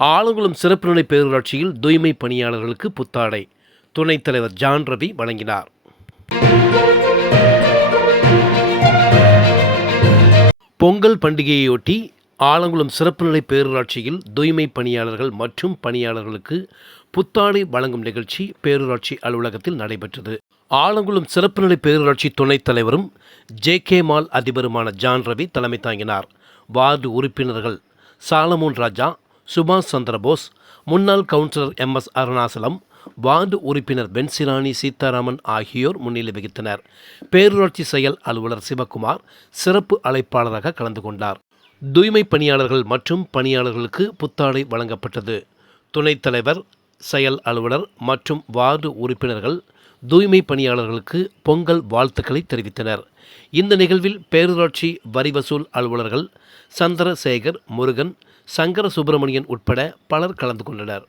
ஆலங்குளம் சிறப்பு நிலை பேரூராட்சியில் தூய்மை பணியாளர்களுக்கு புத்தாடை. துணைத் தலைவர் ஜான் ரவி வழங்கினார். பொங்கல் பண்டிகையையொட்டி ஆலங்குளம் சிறப்பு நிலை பேரூராட்சியில் தூய்மை பணியாளர்கள் மற்றும் பணியாளர்களுக்கு புத்தாடை வழங்கும் நிகழ்ச்சி பேரூராட்சி அலுவலகத்தில் நடைபெற்றது. ஆலங்குளம் சிறப்பு நிலை பேரூராட்சி துணைத் தலைவரும் ஜே கே மால் அதிபருமான ஜான் ரவி தலைமை தாங்கினார். வார்டு உறுப்பினர்கள் சாலமோன் ராஜா சுபாஷ் சந்திரபோஸ் முன்னாள் councillor M S Arunachalam ward உறுப்பினர் பென்சிராணி சீதாராமன் ஆகியோர் முன்னிலை வகித்தனர். பேரூராட்சி செயல் அலுவலர் சிவகுமார் சிறப்பு அழைப்பாளராக கலந்து கொண்டார். தூய்மை பணியாளர்கள் மற்றும் பணியாளர்களுக்கு புத்தாடை வழங்கப்பட்டது. துணைத் தலைவர் செயல் அலுவலர் மற்றும் வார்டு உறுப்பினர்கள் தூய்மை பணியாளர்களுக்கு பொங்கல் வாழ்த்துக்களை தெரிவித்தனர். இந்த நிகழ்வில் பேரூராட்சி வரி வசூல் அலுவலர்கள் சந்திரசேகர் முருகன் சங்கர சுப்பிரமணியன் உட்பட பலர் கலந்து கொண்டனர்.